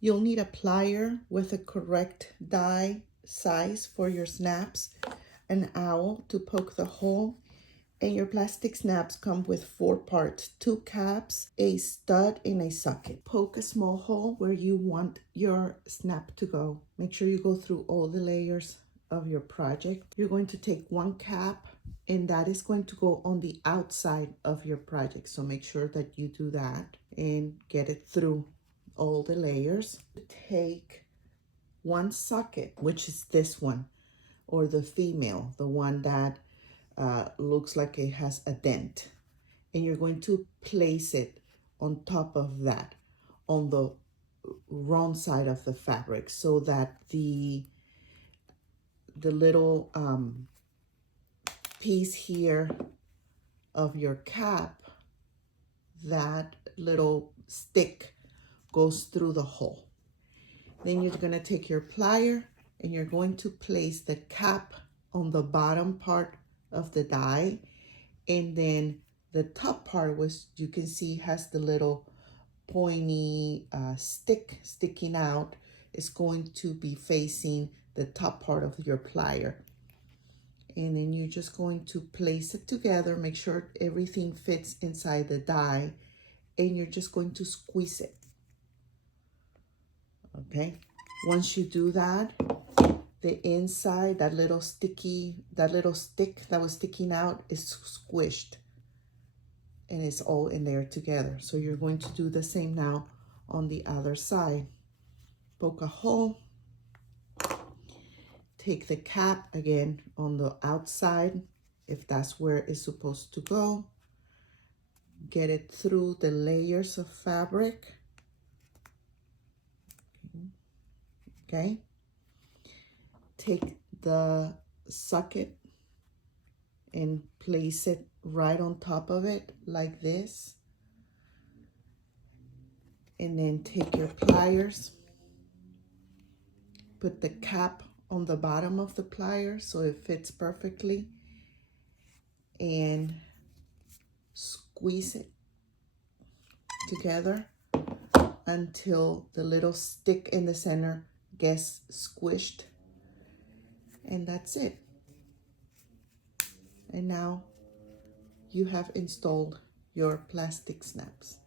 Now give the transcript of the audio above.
You'll need a plier with a correct die size for your snaps, an awl to poke the hole, and your plastic snaps come with 4 parts, 2 caps, a stud, and a socket. Poke a small hole where you want your snap to go. Make sure you go through all the layers of your project. You're going to take 1 cap, and that is going to go on the outside of your project. So make sure that you do that and get it through all the layers. Take 1 socket, which is this one, or the female, the one that looks like it has a dent, and you're going to place it on top of that on the wrong side of the fabric, so that the little piece here of your cap, that little stick goes through the hole. Then you're going to take your plier and you're going to place the cap on the bottom part of the die, and then the top part, which you can see has the little pointy stick sticking out, is going to be facing the top part of your plier. And then you're just going to place it together, make sure everything fits inside the die, and you're just going to squeeze it. Okay, once you do that, the inside, that little stick that was sticking out is squished, and it's all in there together. So you're going to do the same now on the other side. Poke a hole, take the cap again on the outside, if that's where it's supposed to go. Get it through the layers of fabric. Okay. Take the socket and place it right on top of it like this. And then take your pliers, put the cap on the bottom of the plier so it fits perfectly, and squeeze it together until the little stick in the center gets squished. And that's it. And now you have installed your plastic snaps.